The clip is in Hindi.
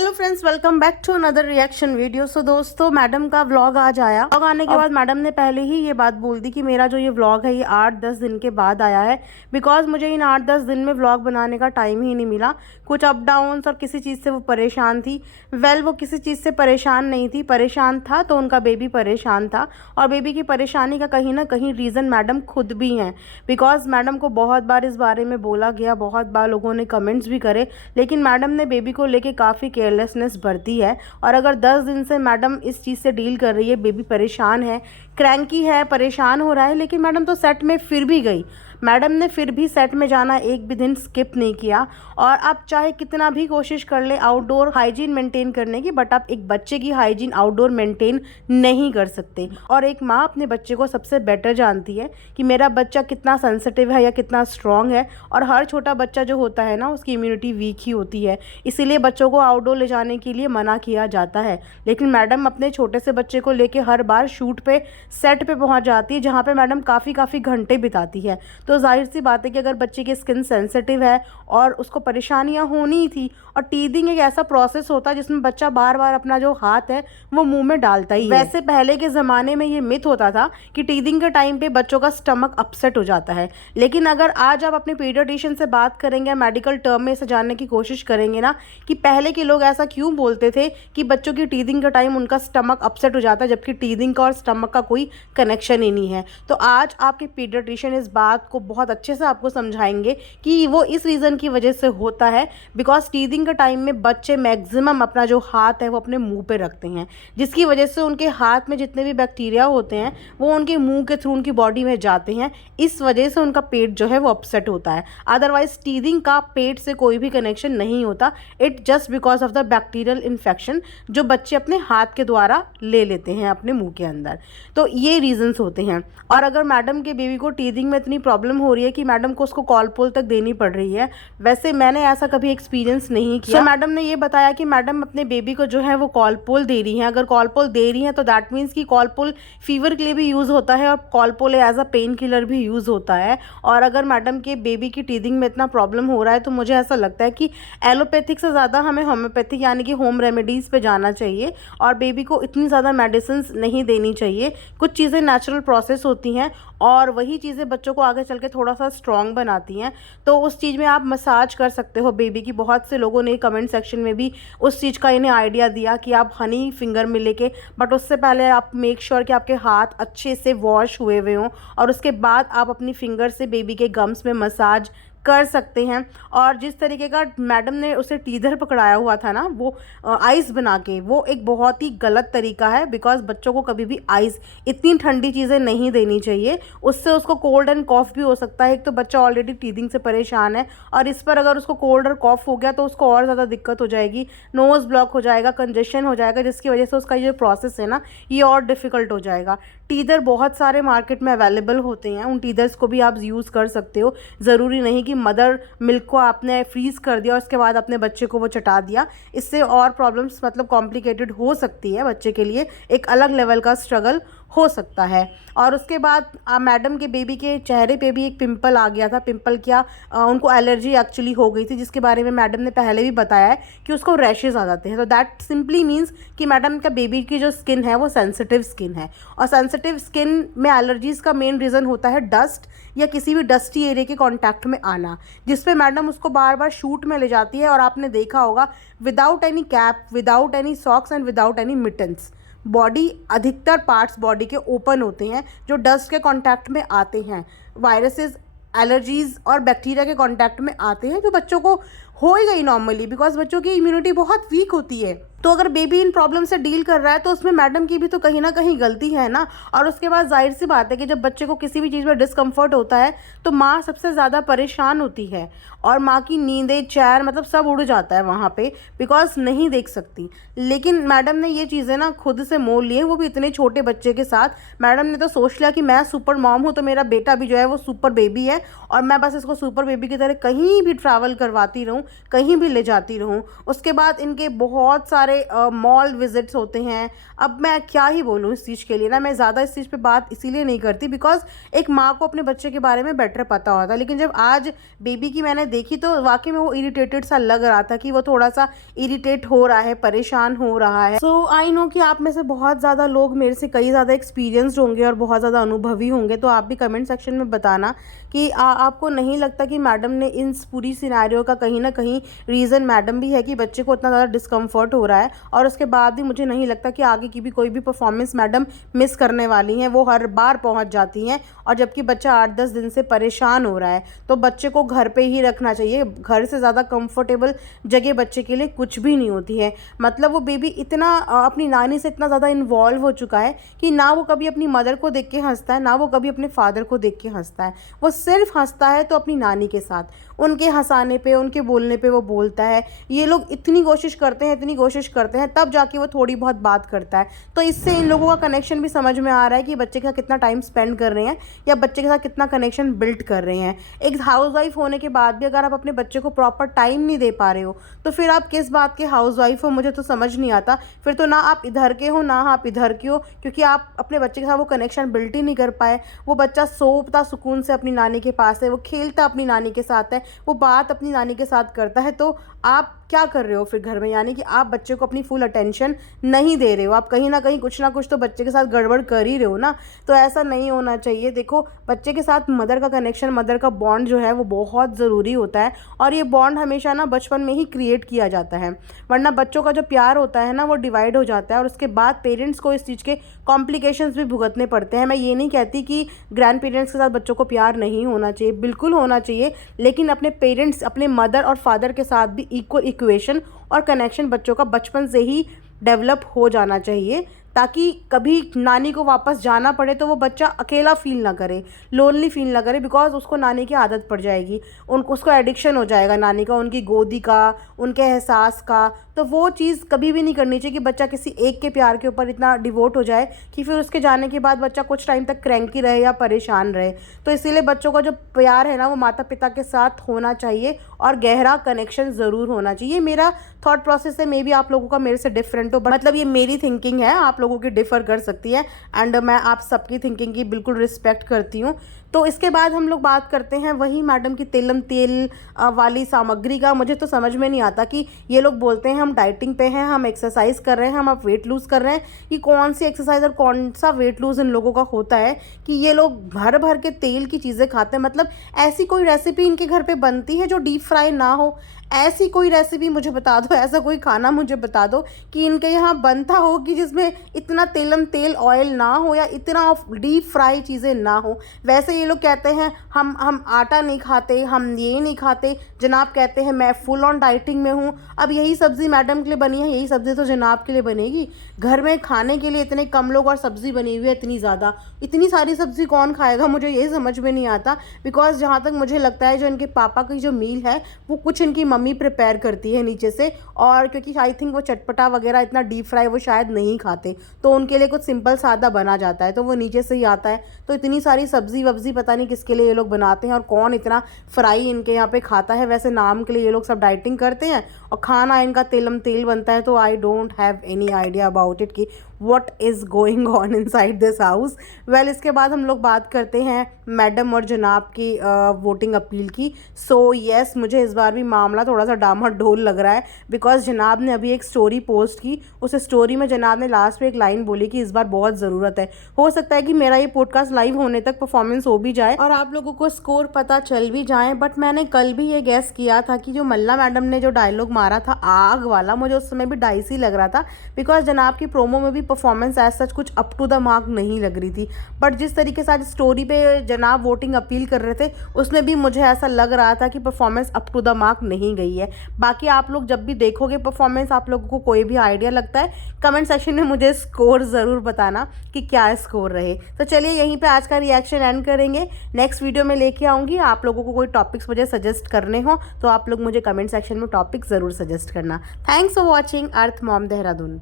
Hello friends, welcome back to another reaction video. So दोस्तों, मैडम का व्लॉग आज आया। व्लॉग आने के बाद मैडम ने पहले ही ये बात बोल दी कि मेरा जो ये व्लॉग है ये 8-10 दिन के बाद आया है, बिकॉज मुझे इन 8-10 दिन में व्लॉग बनाने का टाइम ही नहीं मिला। कुछ अप डाउन्स और किसी चीज़ से वो परेशान थी। वो किसी चीज़ से परेशान नहीं थी, परेशान था तो उनका बेबी परेशान था। और बेबी की परेशानी का कहीं ना कहीं रीज़न मैडम खुद भी हैं, बिकॉज मैडम को बहुत बार इस बारे में बोला गया, बहुत बार लोगों ने कमेंट्स भी करे, लेकिन मैडम ने बेबी को लेके काफ़ी केयरलेसनेस बरती है। और अगर 10 दिन से मैडम इस चीज़ से डील कर रही है, बेबी परेशान है, क्रैंकी है, परेशान हो रहा है, लेकिन मैडम तो सेट में फिर भी गई। मैडम ने फिर भी सेट में जाना एक भी दिन स्किप नहीं किया। और आप चाहे कितना भी कोशिश कर ले आउटडोर हाइजीन मेंटेन करने की, बट आप एक बच्चे की हाइजीन आउटडोर मेंटेन नहीं कर सकते। और एक माँ अपने बच्चे को सबसे बेटर जानती है कि मेरा बच्चा कितना सेंसिटिव है या कितना स्ट्रॉन्ग है। और हर छोटा बच्चा जो होता है ना, उसकी इम्यूनिटी वीक ही होती है, इसीलिए बच्चों को आउटडोर ले जाने के लिए मना किया जाता है। लेकिन मैडम अपने छोटे से बच्चे को लेके हर बार शूट पे, सेट पे पहुंच जाती है, जहाँ पे मैडम काफ़ी घंटे बिताती है। तो जाहिर सी बात है कि अगर बच्चे की स्किन सेंसिटिव है और उसको परेशानियां होनी थी, और टीदिंग एक ऐसा प्रोसेस होता है जिसमें बच्चा बार बार अपना जो हाथ है वो मुंह में डालता ही है। वैसे पहले के ज़माने में ये मिथ होता था कि टीदिंग के टाइम पे बच्चों का स्टमक अपसेट हो जाता है, लेकिन अगर आज आप अपने पीडियाट्रिशियन से बात करेंगे, मेडिकल टर्म में इसे जानने की कोशिश करेंगे ना कि पहले के लोग ऐसा क्यों बोलते थे कि बच्चों की टीदिंग के टाइम उनका स्टमक अपसेट हो जाता है, जबकि टीदिंग का और स्टमक का कोई कनेक्शन ही नहीं है। तो आज आपके पीडियाट्रिशियन इस बात को बहुत अच्छे से आपको समझाएंगे कि वो इस रीज़न की वजह से होता है, बिकॉज टीदिंग के टाइम में बच्चे मैक्सिमम अपना जो हाथ है वो अपने मुंह पे रखते हैं, जिसकी वजह से उनके हाथ में जितने भी बैक्टीरिया होते हैं वो उनके मुंह के थ्रू उनकी बॉडी में जाते हैं। इस वजह से उनका पेट जो है वो अपसेट होता है। अदरवाइज टीदिंग का पेट से कोई भी कनेक्शन नहीं होता। It just because of the bacterial infection जो बच्चे अपने हाथ के द्वारा ले लेते हैं अपने मुंह के अंदर। तो ये रीजंस होते हैं। और अगर मैडम के बेबी को टीदिंग में इतनी प्रॉब्लम हो रही है कि मैडम को उसको कॉलपोल तक देनी पड़ रही है, वैसे मैंने ऐसा कभी एक्सपीरियंस नहीं किया। मैडम ने ये बताया कि मैडम अपने बेबी को जो है वो कॉलपोल दे रही हैं। अगर कॉलपोल दे रही हैं तो दैट मीन्स कि कॉलपोल फीवर के लिए भी यूज़ होता है और कॉलपोल एज अ पेन किलर भी यूज़ होता है। और अगर मैडम के बेबी की टीदिंग में इतना प्रॉब्लम हो रहा है तो मुझे ऐसा लगता है कि एलोपैथिक से ज़्यादा हमें होम्योपैथिक यानी कि होम रेमेडीज़ पे जाना चाहिए, और बेबी को इतनी ज़्यादा मेडिसिन नहीं देनी चाहिए। कुछ चीज़ें नेचुरल प्रोसेस होती हैं और वही चीज़ें बच्चों को आगे चल के थोड़ा सा स्ट्रॉन्ग बनाती हैं। तो उस चीज़ में आप मसाज कर सकते हो बेबी की। बहुत से लोगों ने कमेंट सेक्शन में भी उस चीज़ का इन्हें आइडिया दिया कि आप हनी फिंगर में लेके, बट उससे पहले आप मेक श्योर कि आपके हाथ अच्छे से वॉश हुए हुए हों, और उसके बाद आप अपनी फिंगर से बेबी के गम्स में मसाज कर सकते हैं। और जिस तरीके का मैडम ने उसे टीदर पकड़ाया हुआ था ना, वो आइस बना के, वो एक बहुत ही गलत तरीका है, बिकॉज बच्चों को कभी भी आइस, इतनी ठंडी चीज़ें नहीं देनी चाहिए। उससे उसको कोल्ड एंड कॉफ भी हो सकता है। एक तो बच्चा ऑलरेडी टीदिंग से परेशान है, और इस पर अगर उसको कोल्ड और कॉफ हो गया तो उसको और ज़्यादा दिक्कत हो जाएगी, नोज़ ब्लॉक हो जाएगा, कंजेशन हो जाएगा, जिसकी वजह से उसका ये प्रोसेस है ना, ये और डिफ़िकल्ट हो जाएगा। टीदर बहुत सारे मार्केट में अवेलेबल होते हैं, उन टीदर्स को भी आप यूज़ कर सकते हो। ज़रूरी नहीं कि मदर मिल्क को आपने फ्रीज़ कर दिया और उसके बाद अपने बच्चे को वो चटा दिया। इससे और प्रॉब्लम्स मतलब कॉम्प्लिकेटेड हो सकती है, बच्चे के लिए एक अलग लेवल का स्ट्रगल हो सकता है। और उसके बाद मैडम के बेबी के चेहरे पे भी एक पिंपल आ गया था। पिंपल क्या, उनको एलर्जी एक्चुअली हो गई थी, जिसके बारे में मैडम ने पहले भी बताया है कि उसको रैशेज़ आ जाते हैं। तो दैट सिंपली मीन्स कि मैडम का बेबी की जो स्किन है वो सेंसिटिव स्किन है, और सेंसिटिव स्किन में एलर्जीज़ का मेन रीज़न होता है डस्ट या किसी भी डस्टी एरिया के कॉन्टैक्ट में आना, जिसपे मैडम उसको बार बार शूट में ले जाती है। और आपने देखा होगा, without any cap, without any socks and without any mittens, body, अधिकतर पार्ट्स बॉडी के ओपन होते हैं जो डस्ट के कांटेक्ट में आते हैं, वायरसेस, एलर्जीज़ और बैक्टीरिया के कांटेक्ट में आते हैं, जो बच्चों को हो ही गई नॉर्मली, बिकॉज बच्चों की इम्यूनिटी बहुत वीक होती है। तो अगर बेबी इन प्रॉब्लम से डील कर रहा है तो उसमें मैडम की भी तो कहीं ना कहीं गलती है ना। और उसके बाद जाहिर सी बात है कि जब बच्चे को किसी भी चीज़ में डिस्कम्फर्ट होता है तो माँ सबसे ज़्यादा परेशान होती है, और माँ की नींदें, चैर, मतलब सब उड़ जाता है वहाँ पे, बिकॉज नहीं देख सकती। लेकिन मैडम ने ये चीज़ें ना खुद से मोल ली हैं, वो भी इतने छोटे बच्चे के साथ। मैडम ने तो सोच लिया कि मैं सुपर मॉम हूँ, तो मेरा बेटा भी जो है वो सुपर बेबी है, और मैं बस इसको सुपर बेबी की तरह कहीं भी ट्रैवल करवाती रहूँ, कहीं भी ले जाती रहूँ। उसके बाद इनके बहुत सारे मॉल विजिट्स होते हैं। अब मैं क्या ही बोलूँ इस चीज़ के लिए ना, मैं ज़्यादा इस चीज़ पे बात इसीलिए नहीं करती बिकॉज़ एक माँ को अपने बच्चे के बारे में बेटर पता होता है। लेकिन जब आज बेबी की मैंने देखी तो वाक़ई में वो इरिटेटेड सा लग रहा था कि वो थोड़ा-सा इरिटेट हो रहा है, परेशान हो रहा है। सो आई नो कि आप में से बहुत ज़्यादा लोग मेरे से कई ज़्यादा एक्सपीरियंस्ड होंगे और बहुत ज़्यादा अनुभवी होंगे, तो आप भी कमेंट सेक्शन में बताना कि आपको नहीं लगता कि मैडम ने इन पूरी सिनेरियो का कहीं न कहीं रीज़न मैडम भी है कि बच्चे को इतना ज़्यादा डिस्कम्फर्ट हो रहा है, और उसके बाद भी मुझे नहीं लगता कि आगे की भी कोई भी परफॉर्मेंस मैडम मिस करने वाली हैं। वो हर बार पहुँच जाती हैं, और जबकि बच्चा 8-10 दिन से परेशान हो रहा है तो बच्चे को घर पे ही रखना चाहिए। घर से ज़्यादा कंफर्टेबल जगह बच्चे के लिए कुछ भी नहीं होती है। मतलब वो बेबी इतना अपनी नानी से इतना ज़्यादा इन्वॉल्व हो चुका है कि ना वो कभी अपनी मदर को देख के हंसता है, ना वो कभी अपने फादर को देख के हंसता है। वो सिर्फ हंसता है तो अपनी नानी के साथ, उनके हंसाने पे, उनके बोलने पे वो बोलता है। ये लोग इतनी कोशिश करते हैं, इतनी कोशिश करते हैं, तब जाके वो थोड़ी बहुत बात करता है। तो इससे इन लोगों का कनेक्शन भी समझ में आ रहा है कि बच्चे के साथ कितना टाइम स्पेंड कर रहे हैं या बच्चे के साथ कितना कनेक्शन बिल्ड कर रहे हैं। एक हाउसवाइफ होने के बाद भी अगर आप अपने बच्चे को प्रॉपर टाइम नहीं दे पा रहे हो तो फिर आप किस बात के हाउसवाइफ हो, मुझे तो समझ नहीं आता। फिर तो ना आप इधर के हो, ना आप इधर के हो, क्योंकि आप अपने बच्चे के साथ वो कनेक्शन बिल्ड ही नहीं कर पाए। वो बच्चा सोता सुकून से अपनी नानी के पास है, वो खेलता अपनी नानी के साथ है, वो बात अपनी नानी के साथ करता है। तो आप क्या कर रहे हो फिर घर में, यानी कि आप बच्चे को अपनी फुल अटेंशन नहीं दे रहे हो। आप कहीं ना कहीं कुछ ना कुछ तो बच्चे के साथ गड़बड़ कर ही रहे हो ना। तो ऐसा नहीं होना चाहिए। देखो, बच्चे के साथ मदर का कनेक्शन, मदर का बॉन्ड जो है वो बहुत ज़रूरी होता है, और ये बॉन्ड हमेशा ना बचपन में ही क्रिएट किया जाता है, वरना बच्चों का जो प्यार होता है ना वो डिवाइड हो जाता है, और उसके बाद पेरेंट्स को इस चीज़ के कॉम्प्लिकेशंस भी भुगतने पड़ते हैं। मैं ये नहीं कहती कि ग्रैंड पेरेंट्स के साथ बच्चों को प्यार नहीं होना चाहिए, बिल्कुल होना चाहिए, लेकिन अपने पेरेंट्स, अपने मदर और फादर के साथ भी इक्वल इक्वेशन और कनेक्शन बच्चों का बचपन से ही डेवलप हो जाना चाहिए, ताकि कभी नानी को वापस जाना पड़े तो वो बच्चा अकेला फील ना करे, लोनली फील ना करे, बिकॉज उसको नानी की आदत पड़ जाएगी, उसको एडिक्शन हो जाएगा नानी का, उनकी गोदी का, उनके एहसास का। तो वो चीज़ कभी भी नहीं करनी चाहिए कि बच्चा किसी एक के प्यार के ऊपर इतना डिवोट हो जाए कि फिर उसके जाने के बाद बच्चा कुछ टाइम तक क्रैंकी रहे या परेशान रहे। तो इसीलिए बच्चों का जो प्यार है ना वो माता पिता के साथ होना चाहिए, और गहरा कनेक्शन ज़रूर होना चाहिए। मेरा थॉट प्रोसेस है, मे बी आप लोगों का मेरे से डिफरेंट हो, मतलब ये मेरी थिंकिंग है, आप लोगों की डिफ़र कर सकती है, एंड मैं आप सबकी थिंकिंग की बिल्कुल रिस्पेक्ट करती हूँ। तो इसके बाद हम लोग बात करते हैं वही मैडम की तेलम तेल वाली सामग्री का। मुझे तो समझ में नहीं आता कि ये लोग बोलते हैं हम डाइटिंग पे हैं, हम एक्सरसाइज कर रहे हैं, हम अब वेट लूज़ कर रहे हैं, कि कौन सी एक्सरसाइज और कौन सा वेट लूज़ इन लोगों का होता है कि ये लोग भर भर के तेल की चीज़ें खाते हैं। मतलब ऐसी कोई रेसिपी इनके घर पे बनती है जो डीप फ्राई ना हो? ऐसी कोई रेसिपी मुझे बता दो, ऐसा कोई खाना मुझे बता दो कि इनके यहाँ बनता हो कि जिसमें इतना तेलम तेल ऑयल ना हो या इतना डीप फ्राई चीज़ें ना हो। वैसे ये लोग कहते हैं हम आटा नहीं खाते, हम ये नहीं खाते, जनाब कहते हैं मैं फुल ऑन डाइटिंग में हूँ। अब यही सब्ज़ी मैडम के लिए बनी है, यही सब्ज़ी तो जनाब के लिए बनेगी। घर में खाने के लिए इतने कम लोग और सब्ज़ी बनी हुई है इतनी ज़्यादा, इतनी सारी सब्ज़ी कौन खाएगा, मुझे ये समझ में नहीं आता। बिकॉज जहाँ तक मुझे लगता है जो इनके पापा की जो मील है वो कुछ इनकी मम्मी प्रिपेयर करती है नीचे से, और क्योंकि आई थिंक वो चटपटा वगैरह इतना डीप फ्राई वो शायद नहीं खाते, तो उनके लिए कुछ सिंपल सादा बना जाता है, तो वो नीचे से ही आता है। तो इतनी सारी सब्ज़ी वब्ज़ी पता नहीं किसके लिए ये लोग बनाते हैं और कौन इतना फ्राई इनके यहाँ पे खाता है। वैसे नाम के लिए ये लोग सब डाइटिंग करते हैं और खाना इनका तेलम तेल बनता है। तो I don't have any idea about it कि what is going on inside this house। Well इसके बाद हम लोग बात करते हैं मैडम और जनाब की वोटिंग अपील की। सो येस, मुझे इस बार भी मामला थोड़ा सा डामाडोल लग रहा है, बिकॉज जनाब ने अभी एक स्टोरी पोस्ट की, उस स्टोरी में जनाब ने लास्ट में एक लाइन बोली कि इस बार बहुत ज़रूरत है। हो सकता है कि मेरा ये पॉडकास्ट लाइव होने तक परफॉर्मेंस हो भी जाए और आप लोगों को स्कोर पता चल भी जाए, बट मैंने कल भी ये गैस किया था कि जो मल्ला मैडम ने जो डायलॉग मारा था आग वाला, मुझे उस समय भी डाइसी लग रहा था, बिकॉज जनाब की प्रोमो में भी परफॉर्मेंस एज सच कुछ अप टू द मार्क नहीं लग रही थी। बट जिस तरीके से आज स्टोरी पे जनाब वोटिंग अपील कर रहे थे उसमें भी मुझे ऐसा लग रहा था कि performance up to the mark नहीं गई है। बाकी आप लोग जब भी देखोगे परफॉर्मेंस, आप लोगों को कोई भी आइडिया लगता है कमेंट सेक्शन में मुझे स्कोर ज़रूर बताना कि क्या स्कोर रहे। तो चलिए यहीं पे आज का रिएक्शन एंड करेंगे, नेक्स्ट वीडियो में लेके आऊँगी। आप लोगों को कोई टॉपिक्स मुझे सजेस्ट करने हो तो आप लोग मुझे कमेंट सेक्शन में टॉपिक ज़रूर सजेस्ट करना। Thanks for watching earth mom Dehradun.